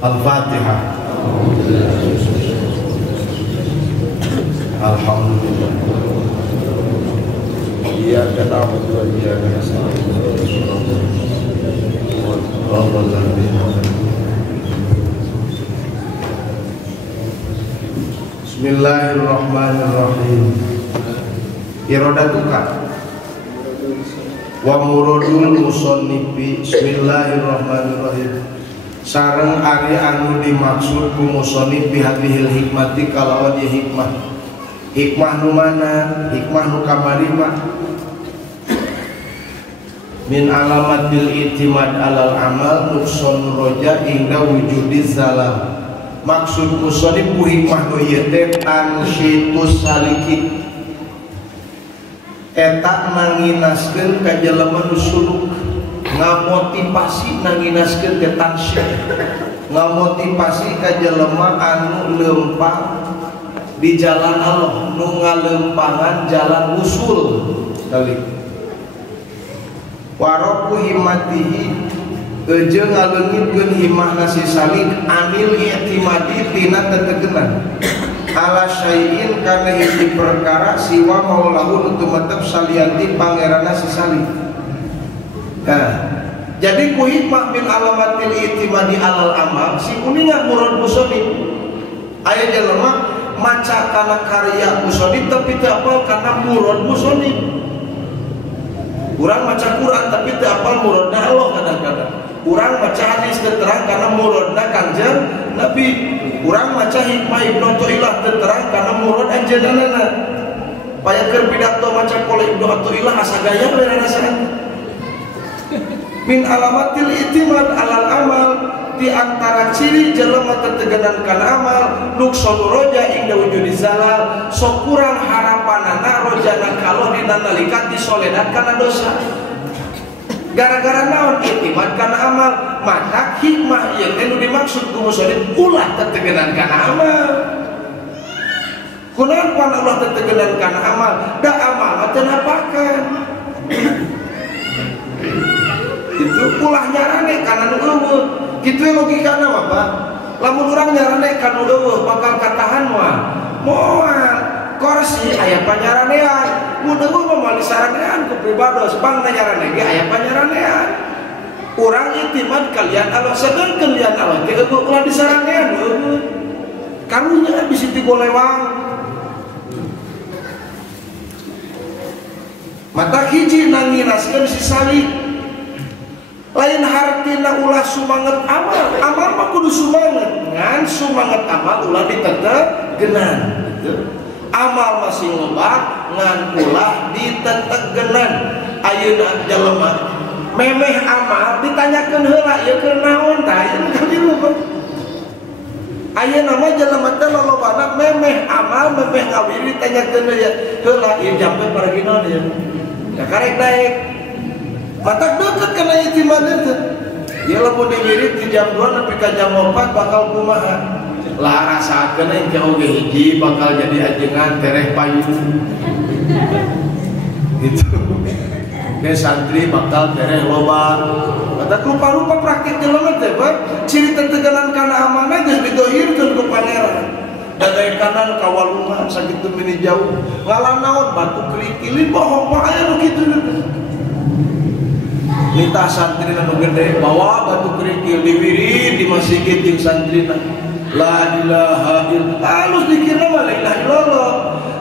Al-Fatihah. Alhamdulillah. Iyyaka na'budu wa iyyaka nasta'in. Bismillahirrahmanirrahim. Iradatuka wa muradul musannifi. Bismillahirrahmanirrahim. Sareng ari anu dimaksud ku musannif bihadhil hikmati kalawan ieu hikmah. Hikmah nu mana? Hikmah nu kamari mah min alamatil i'timad alal amal nukson roja inda wujudiz zalam. Maksud musannif ku hikmah nu ieu teh ansyitus saliki eta nanginaskeun ka jelema nu suluk, ngamotivasi nanginaskeun ke tansyih, ngamotivasi ka jelema anu leumpang di jalan Allah, nu ngalempangan jalan usul kali. Waraku himmatihi jeung ngaleungitkeun himahna si salik anil i'timadi tina tetegenan ala syai'in kana hiji perkara siwa maulahu nu tumetep salianti pangeranna si salik. Nah, jadi ku hikmah min alamatil i'timadi alal amal si kuningan murad musannif aya jelema maca kana karya musannif tapi teu apal kana murad musannif. Urang maca Quran tapi teu apal muradna Allah kadang-kadang. Urang maca hadis teu terang kana muradna Kangjeng Nabi. Urang maca hikmah Ibnu Athaillah teu terang kana murad anjeunna. Paya keur pidato maca qala Ibnu Athaillah asa gaya we rasana. Min alamatil i'timad alal amal di antara ciri jelema tetegenan kana amal nukson roja inda wujudi zalal sok kurang harapanana rojana kalau dina nalika disoledan kana dosa. Gara-gara naon i'timad kana amal maka hikmah ieu teh nu dimaksud ku musannif ulah tetegenan kana amal. Kunaon pan Allah tetegenan kana amal? Da amal teu napakan. Itu ulah nyarane kana nu eueuh. Kitu logikana mah, Pak. Lamun urang nyarane kana nu eueuh bakal katahan mah moal kursi aya panyaranean. Mun eueuh mah moal disaranean ku pribados, bang nyarane ge aya panyaranean. Urang i'timad kalian Allah sageunkeun lian Allah teh eueuh ulah disaranean eueuh. Karunya bisi ti golewang. Mata hiji nanginaskeun si salik. Lain hartina ulah sumanget amal, amal mah kudu sumanget, ngan sumanget amal ulah ditetegenan gitu. Amal masih ngobat ngan ulah ditetegenan. Ayeuna jelema memeh amal ditanyakeun heula ieu keur naon tah ieu ka dieu mah. Ayeuna mah jelema teh lolobana memeh amal memeh ngawiri ditanyakeun heula ieu jampe paragi naon ieu. Da karek daek matak deket kena i'timad itu. Dia lamun diwirid di jam 2 nepi ka jam 4 bakal kumaha? Lah rasakeun engke oge hiji bakal jadi ajengan tereh payu. Gitu. Ke santri bakal tereh loba. Matak rupa-rupa praktik jelema teh, Pak. Ciri teteganan kana amanah geus didohirkeun ku pangeran. Dadai kanan kawalungan sakitu mini jauh. Ngalah naon batu kerikilin bohong mah aya nu kitu. Minta santri anu gede bawa batu kerikil diwirid di masjid jeung santrina la ilaha illallah halus dikirna mah la ilaha illallah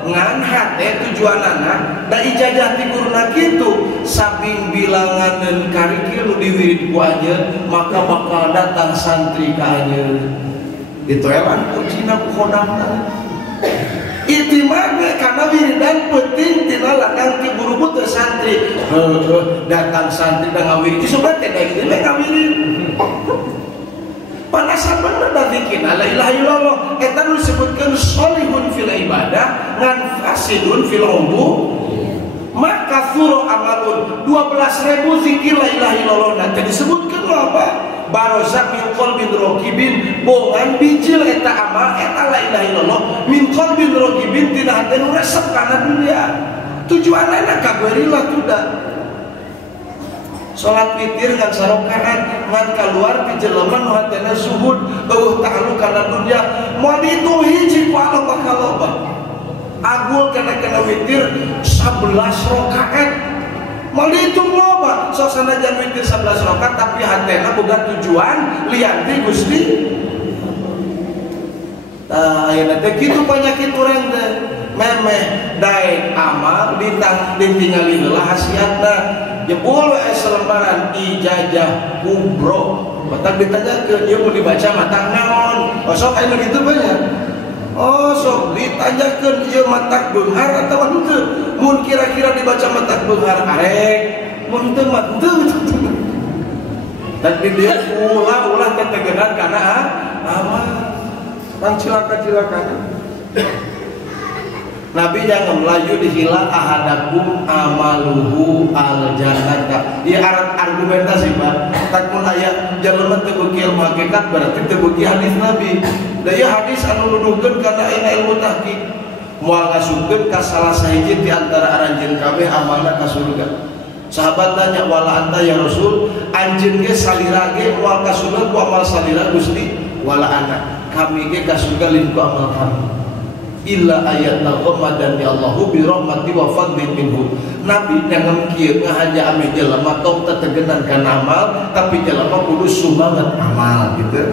ngan hate tujuanana da ijazah ti guruna kitu sabing bilanganeun kerikil nu diwirid ku anjeun maka bakal datang santri ka anjeun ditoelan ujina ku khodamna. I'timad karena wiridan penting tina ladang ti guru teu santri. Datang santri da ngawiri sobat teh da ieu ngawiri. Panasan bener da dikina la ilaha illallah eta nu disebutkeun sholihun fil ibadah ngan fasidun fil umbu. Maka suro amalun 12.000 zikir la ilaha illallah nanti disebutkeun apa? Barozak min qalbin raqibin bongan bijil eta amal eta la ilaha illallah min qalbin raqibin tina hate nu resep kana dunia tujuanna ka geurila tuda Salat witir ngan sarokaan ngan keluar ti jelema nu hatena zuhud eueuh ta'alluq kana dunya moal dihitung hiji ku Allah bakal loba. Agul kana witir 11 rakaat moal dihitung loba. Sok sanajan witir 11 rakaat tapi hatena boga tujuan lian ti Gusti. Ayeuna teh kitu penyakit urang teh memeh daek amal ditingali heula hasiatna. Jebul we selembaran ijazah kubro matak ditanyakeun ieu mau dibaca matak naon. Oh sok aya gitu banyak. Oh sok ditanyakeun ieu matak beunghar atawa henteu. Mun kira-kira dibaca matak beunghar arek, mun teu mah teu. Dan dia ulah tetegenan kana amal. Tang cilaka-cilaka. Nabi jangan melayu dihila ahadakum amaluhu al jannata. Dia argumentasi Pak. Tak mun aya jalema teu beuki ilmu hakikat berarti teu beuki hadis Nabi. Da ieu hadis anu nuduhkeun kana aya ilmu tahqiq. Moal ngasupkeun ka salah sahiji di antara aranjeun kabeh amalna ka surga. Sahabat tanya wala anta ya Rasul, anjeun ge salira ge moal ka surga ku amal salira Gusti wala ana. Kami ge ka surga lin ku amal kami. Illa ayat al-Qamadan ya Allahu bi rahmati wa fadlin minhu. Nabi yang kieu ngahaja ame jelema tong tetegenan kana amal tapi jelema kudu sumanget amal gitu.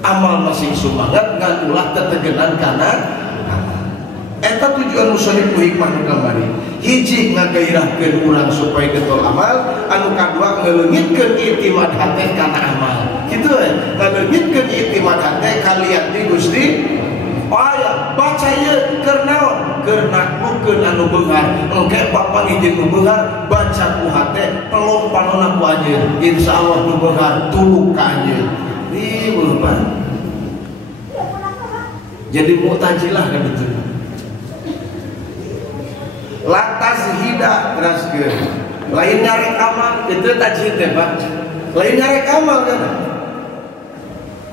Amal masih sumanget ngan ulah tetegenan kana amal. Eta tujuan musannif hikmah nu kamari. Hiji ngagairahkeun urang supaya getol amal, anu kadua ngeleungitkeun itimad hate kana amal. Kitu we, ngeleungitkeun itimad hate kalian di Gusti. Aya baca ieu keur naon? Keur naklukeun anu beunghar. Engke papangijin nu beunghar baca ku hate pelong panonna ku anjeun. Insyaallah nu beunghar tuluk ka anjeun. Ih beunghar. Jadi mu'tazilah kan itu. Latas hida teraskeun. Lain nyarek amal itu tajhid teh Pak. Lain nyarek amal kan.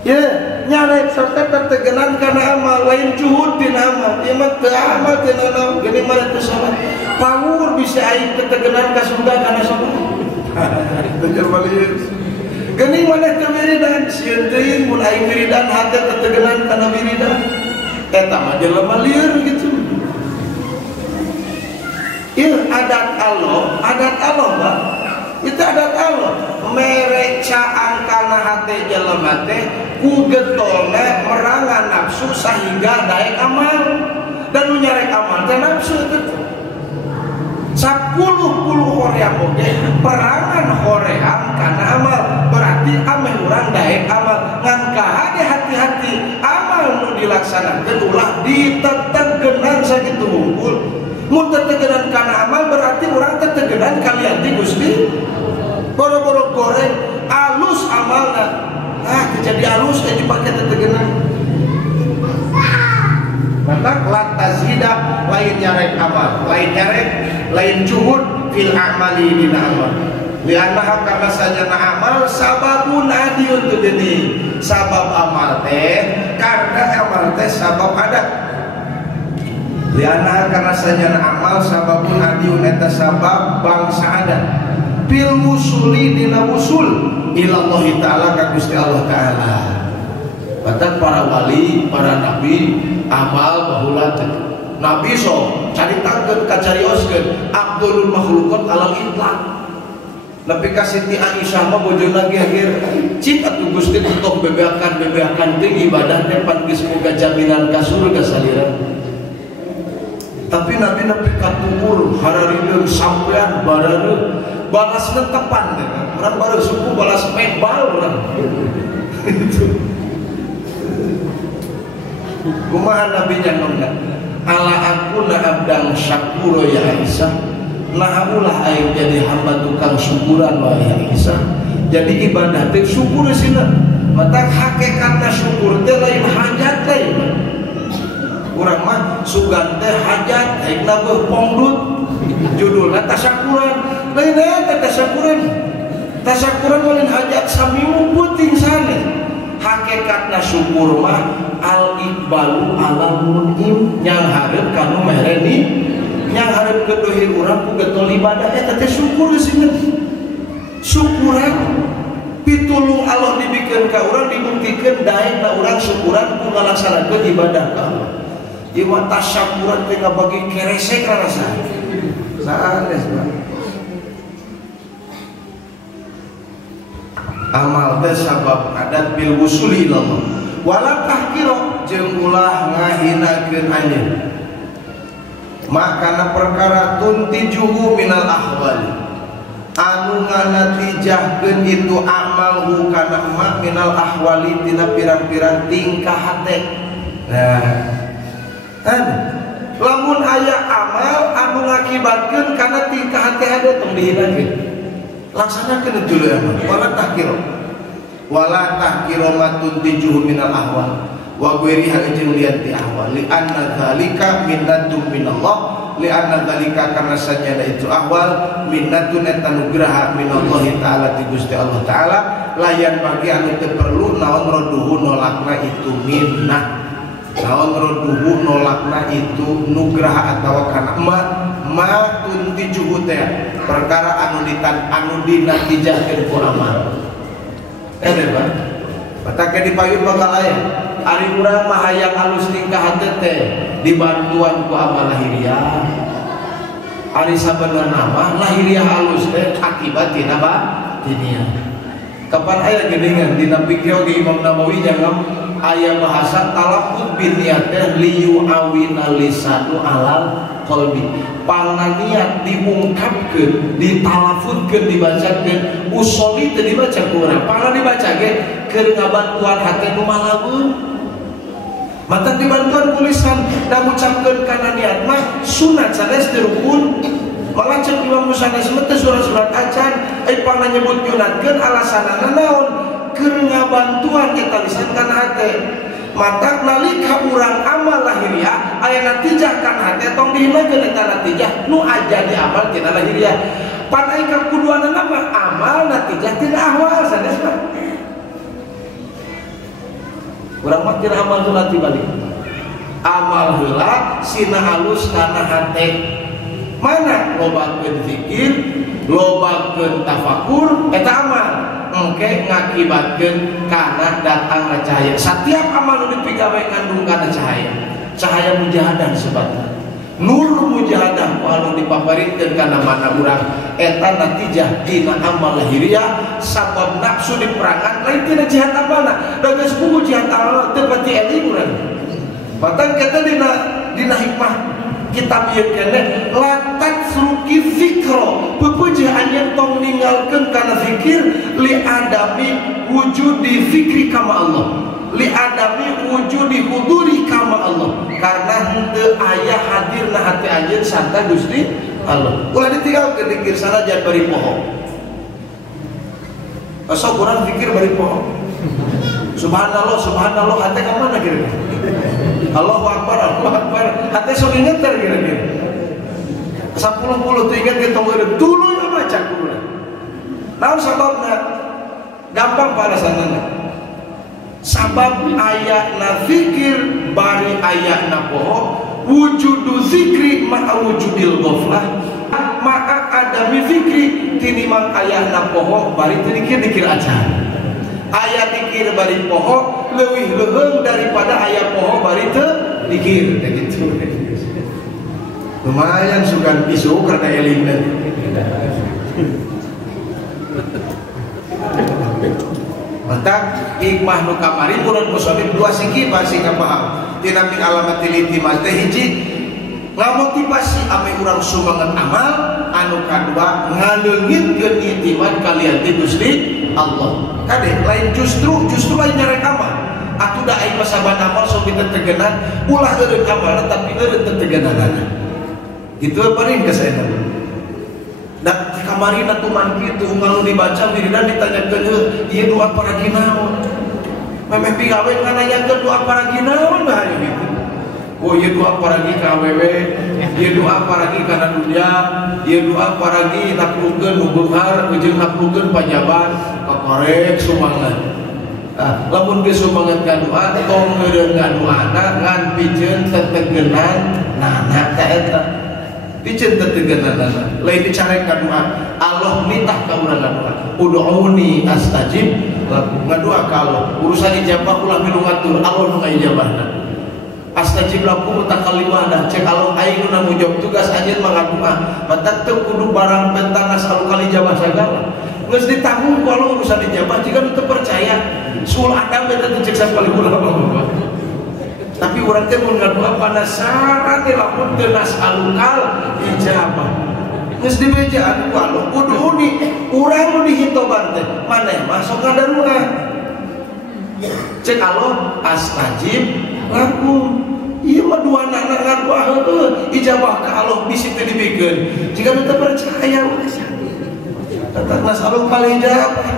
Ya, nyarek serta tetegenan karena amal, lain juhud dina amal. Ieu mah teu amal dina naon, gini mah teu salat. Pawur bisa aing tetegenan ka surga kana salat. Teu balieu. Gini maneh teu wiridan, sieun teuing mun aing wiridan hate tetegenan kana wiridan. Eta mah jelema lieur gitu. Ieu adat Allah Pak. Itu adat Allah. Merecaan kana hate jelema teh ku getolna merangan nafsu sehingga daek amal. Dan nu nyarek amal teh nafsu teh. 10 hoream oge perangan hoream kana amal. Berarti ameh urang daek amal. Ngan kahade hati-hati amal nu dilaksanakeun ulah ditetegenan sakitu hungkul. Mun tetegenan kana amal berarti urang tetegenan kalian di Gusti. Boro-boro goreng alus amalna. Jadi alus dipake tetegenan. Maka latazida lain nyarek amal, lain juhud fil amali dina amal. Lianna karena saja amal sababun adiun tu deui. Sabab amal teh karena amal teh sabab adat. Lianna karena saja amal sababun adiun eta sabab bangsa adat. Bil wusuli dina wusul ilallah ta'ala ka Gusti Allah ta'ala. Batak para wali, para nabi amal bahulat. Nabi sok caritakeun kacarioskeun afdalul makhluqat alal itlaq. Nepi ka Siti Aisyah mah bojona ge akhir cik atuh Gusti tok bebeakan teh ibadah teh pan geus boga jaminan ka surga salira. Tapi Nabi nepi ka tukur hararideun sampean barareun balas netepan teh. Urang baru suku balas mebal urang. Itu. Kumaha Nabi nyanongna? Ala aku na abdang syakuro ya Aisyah. Nah ulah aing jadi hamba tukang syukuran wa ya Aisyah. Jadi ibadah teh syukur sina. Mata hakikatna syukur teh lain hajat lain. Urang mah sugan teh hajat aingna beuh pongdut. Judulna tasyakuran. Lain eta tasyakuran. Tasyakuran lain hajat samiu puting saneh. Hakikatna syukur mah al iqbalu ala mun'im yang hareup kanu mereni yang hareup kedohir urang ku getol ibadah eta teh syukur sih. syukuran pitulung Allah dibikin ka urang dibuktikan daekna urang syukuran ku ngalaksanakeun ibadah ka Allah. Ieu mah tasyakuran teh bagi keresek rasa. Sanes Pak. Amal teh sabab adat bil wusuli ilallah. Wala tahkiro jeung ulah ngahinakeun anjeun. Makana perkara tuntijuhu minal ahwali. Anu nganatijahkeun itu amalhu kana mak minal ahwali tina pirang-pirang tingkah hate. Lamun aya amal anu ngakibatkeun kana tingkah hate ade tong dihinakeun. Laksanakeun dulu amal. Wala tahkiro matun tijuhu minal ahwal. Wa ghairiha jeung lian ti ahwal. Li anna dzalika minnatun minallah. Li anna dzalika karena saja itu ahwal minnatun eta nugraha minallahi taala ti Gusti Allah taala. Layan bagi anu teu perlu naon roduhu nolakna itu minnah. Naon roduhu nolakna itu nugraha atawa kana ma tuntijuhu teh perkara anu dinatijahkeun ku amal. Pak. Patake dipayun bakal aya. Ari urang mah hayang alus tingkah hate teh dibantuan ku amal lahiriah. Ari sabenerna mah lahiriah alus teh akibat tina dunia. Kapan aya geuningan dina fikih di Imam Nawawi jangan aya bahasa talaffuz bin niat teh liyu awina lisanu alal qalbi. Panganiat diungkapkeun, ditalafuzkeun, dibacakeun, usoli teu dibaca ku urang. Pangna dibaca ge keur ngabantuan hate nu malaweun. Mata dibantuan tulisan da ngucapkeun kana niat mah sunat sanes teu rukun. Malah cek Imam Musanes mah teu surat-surat acan, ai pangna nyebut nyunatkeun alasanana naon? Keur ngabantuan eta lisan kana hate. Mata nalika urang amal lahiriah aya natijah kan hate tong dihinakeun eta natijah nu aja di amal tina lahiriah. Pan aya kakuduana mah amal natijah tina ahwal sanes mah. Urang mah tina amal heula tibalik. Amal heula sina alus kana hate. Mana lobakeun zikir, lobakeun tafakur eta amal. Engke ngakibatkeun kana datangna cahaya. Setiap amal nu dipigawe ngandung kana cahaya. Cahaya mujahadah sebatna. Nur mujahadah anu dipaparikeun kana mana urang eta natijah dina amal lahiriah sabab nafsu diperangan lain tina jihad amalna. Da geus puguh jihad amal teu pati eling urang. Patan kata dina hikmah kitab ieu keneh latat suruki fikro pepeujeun anjeun tong ninggalkeun kana zikir li adami wujudi fikri kama Allah, li adami wujudi huduri kama Allah, karena henteu aya hadirna hati anjeun sarta Gusti Allah. Ulah ditinggalkeun zikir sanajan bari poho. Asa urang zikir bari poho. Subhanallah, subhanallah, hati ka mana kira-kira? Allahu Akbar, Allahu Akbar, hati sok ingeter kira-kira. 10 inget kita dulu ya baca kudu. Naon sababna? Gampang palasanana. Sabab ayatna zikir bari ayatna poho, wujudu zikri ma'a wujudil ghaflah. Ma'a adami zikri tiniman ayatna poho bari dikir acan. Ayat dikir bari poho leuwih leuheung daripada ayat poho bari teu dikir gitu. Lumayan sugan isu karena elingna. Mata hikmah nu kamari urang muslim dua segi pasti ngapaham. Tina min alamatil itimal teh hiji ngamotivasi ame urang sumanget amal, anu kadua ngaleungitkeun itimat kalian ti Gusti Allah. Kade lain justru lain nyarek amal. Atuh da aing masaban amal sok kita tegenan, ulah eureun amal tapi eureun teu tegenanana. Gitu paling kesaena. Da kamarina tuman kitu unggal dibaca wirina ditanyakeun heuh ieu doa paragi naon. Memeh pigawe ngananyakeun doa paragi naon bae gitu. Oh ieu doa paragi ka awewe, ieu doa paragi kana dunya, ieu doa paragi naklungkeun nu beunghar jeung naklungkeun panjaban kakorek sumanget. Lamun geus sumanget ka doa tong meureun ka doana ngan pijeun tetegenan nana ka eta. Diceun tetegeunana lain dicarekan doa Allah nitah ka urang doa ud'uni astajib lakum ngadoa ka Allah urusan ijabah ulah milu ngatur Allah nu ngaijabahna astajib lakum takalimana cek Allah aing nu jawab tugas anjeun mah ngadoa matak teu kudu barang bentang asal kali jabah sagala geus ditanggung kalau urusan ijabah jika teu percaya sul adam eta cek sakali ulama tapi orang teh mun ngadoa panasaran teh lamun teu nasalukal ijabah geus di mejaan ku Allah udhuni urang nu dihitoban teh maneh mah sok ngadarua cek Allah astajib lakum ieu mah duanana ngadoa heueuh ijabah ka Allah bisi teh dibikeun jika teu percaya tetep nasalukal ijabah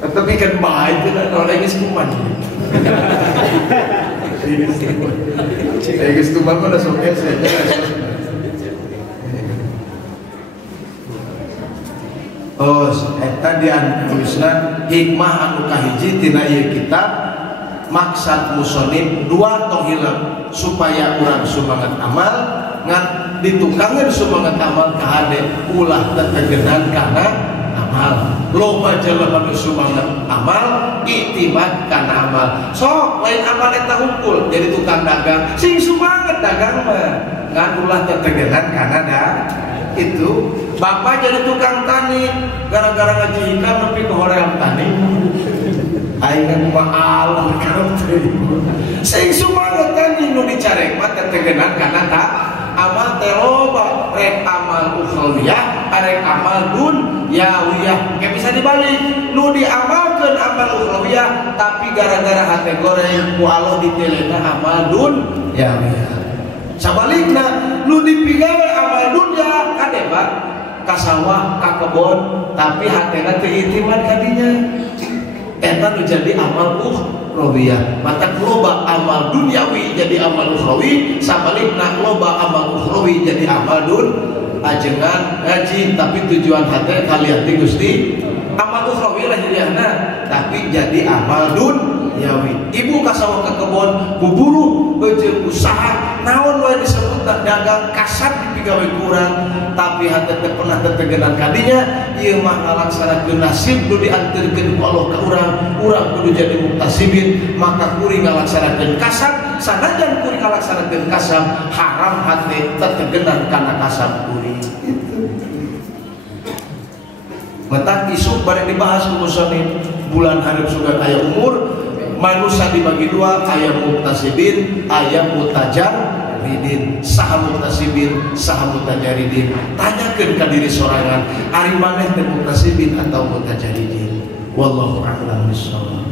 tapi kan baik itu orang geus kuman geus kuman mah sok ese oh eta di tulisna hikmah anu kahiji tina ieu kitab maksad musonib dua tong hilang supaya urang sumangat amal ngan ditukangkeun sumangat amal ka hade ulah tetegenan kana amal loba jelema nu sumangat amal iktimat kana amal sok lain amal eta hungkul jadi tukang dagang sing sumangat dagang mah ngan ulah tetegenan kana da itu bapak jadi tukang tani gara-gara ngaji hikam nepi ke hoream tani aing mahal kalau sing sumangat tani nu dicarek mah tetegenan kana ta amal teh loba rek amal ukhrawiyah arek amal dunyawiyah kayak bisa dibalik nu diamalkeun amal ukhrawiyah tapi gara-gara hate goreng ku Allah ditelena amal dunyawiyah sabalikna nu dipigawe amal dunya kade Pak ka sawah ka kebon tapi hatena teu itiman kadinya eta nu jadi amal ukhrawiyah mata loba amal dunyawi jadi amal ukhrawi sabalikna loba amal ukhrawi jadi amal ajengan ngaji tapi tujuan hati kalian ti Gusti amal ukhrawi lah jadiana tapi jadi amal dunyawi ibu ka sawah ka kebon buburu beujeuh usaha naon wae disebut dagang kasar dipigawe kurang tapi hati teh pernah tetegenan kadinya ieu mah ngalaksanakeun nasib nu dianterkeun ku Allah ka urang kudu jadi muktasibin maka kuring ngalaksanakeun kasab sanajan kuring ngalaksanakeun kasab haram hati tetegenan kana kasab kuring Metak isuk bareng dibahas ku musonib bulan hareup sugan aya umur manusia dibagi dua aya muktasibin aya mutajarridin saha muktasibin saha mutajarridin tanyakeun ka diri sorangan ari maneh teh muktasibin atau mutajarridin wallahu a'lam bishawab.